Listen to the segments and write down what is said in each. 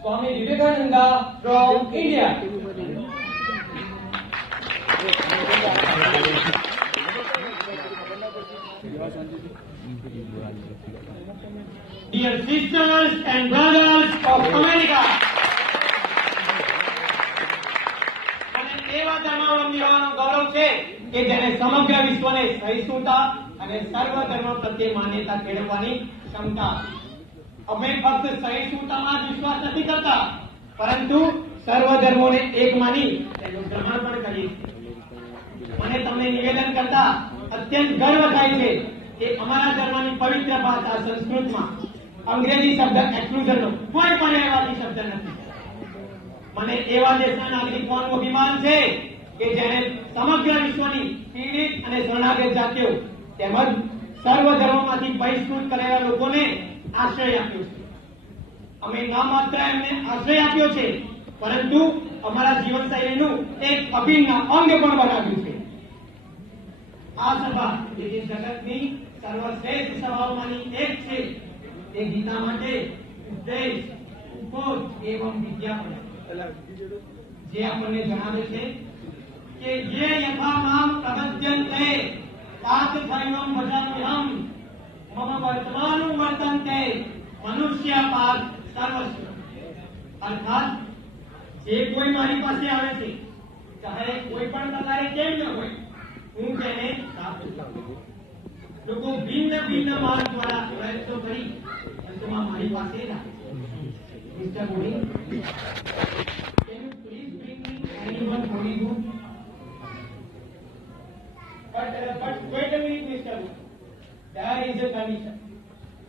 Swami Vivekananda from India. Dear sisters and brothers of America. અને એવા ધર્માવલંબીઓનો ગૌરવ છે કે જેને સમગ્ર વિશ્વને સહિષ્ણુતા અને સર્વ ધર્મ પ્રત્યે માન્યતા કેળવવાની ક્ષમતા. અમે ફક્ત સહિષ્ણુતામાં જ વિશ્વાસ નથી કરતા, પરંતુ સર્વ ધર્મોને એક માની તેનું ગ્રહણ પણ કરીએ છીએ. મને તમને નિવેદન કરતા અત્યંત ગર્વ થાય છે કે અમારા ધર્મની પવિત્ર ભાષા સંસ્કૃતમાં અંગ્રેજી શબ્દ એક્સક્લુઝનનો કોઈ પણ એવાથી શબ્દ નથી. મને એવા દેશના નાગરિક હોવાનું અભિમાન છે કે જેને સમગ્ર વિશ્વની પીડિત અને શરણાગત જાતિઓ તેમજ સર્વ ધર્મોમાંથી બહિષ્કૃત કરેલા લોકોને આશ્રય આપ્યો છે. અમે ના માત્ર એમને આશ્રય આપ્યો છે, પરંતુ અમારા જીવનશૈલીનું એક અભિન્ન અંગ પણ બનાવ્યું છે. આ સભા જે જગતની સર્વશ્રેષ્ઠ સભાઓમાંની એક છે, તે ગીતા માટે ઉપદેશ, ઉપોષ એવં વિદ્યા જે આપણને જણાવે છે કે જે યથા મામ પ્રગત્યંતે તાત ધૈવં ભજામ્યહમ મમ વર્તમાનું વર્તન્તે મનુષ્ય પાદ સર્વસ્વ. અર્થાત જે કોઈ મારી પાસે આવે છે, ચાહે કોઈ પણ પ્રકારે કેમ ન હોય, હું તેને સાથ આપું. લોકો ભિન્ન ભિન્ન માર્ગ દ્વારા પ્રયત્નો કરી અંતમાં મારી પાસે જ આવે છે. Mister Modi, can you please bring me anyone holy book? But wait a minute, Mr. Moody. There is a condition.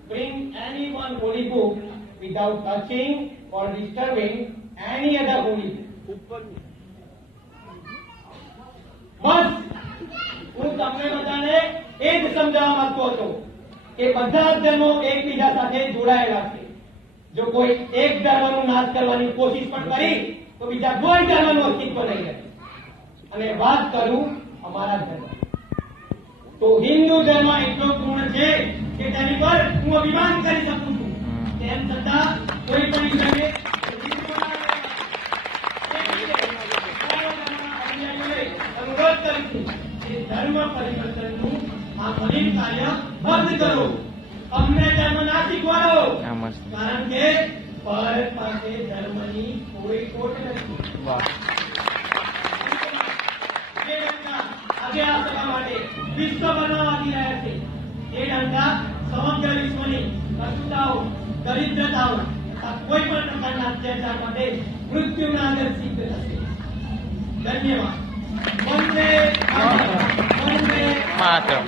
Bring anyone holy book without touching or disturbing any other holy book. બસ હું તમને બધાને એ જ સમજાવવા માંગતો હતો કે બધા જ ધર્મો એકબીજા સાથે જોડાયેલા છે. જો કોઈ એક ધર્મનો નાશ કરવાની કોશિશ પણ કરી તો બીજા કોઈ ધર્મનું અસ્તિત્વ નહીં રહે. અને વાત કરું અમારા ધર્મ, તો હિન્દુ ધર્મ એટલો પૂર્ણ છે કે તેની પર હું અભિમાન કરી શકું છું. તેમ છતાં કોઈ પણ ઈશ્વરે અનુરોધ કરું છું કે ધર્મ પરિવર્તનનું આ મલિન કાર્ય બંધ કરો. અમને ધર્મ ના શીખવાડો, કારણ કે ભારત પાસે ધર્મની કોઈ ખોટ નથી. આજે આ સભા માટે વિશ્વભરમાં વાગી રહ્યા છે. એ ડંકા સમગ્ર વિશ્વની અશુતાઓ, દરિદ્રતાઓ તથા કોઈ પણ પ્રકારના અત્યાચાર માટે મૃત્યુના આગળ સિદ્ધ થશે. ધન્યવાદ. વંદે માતરમ.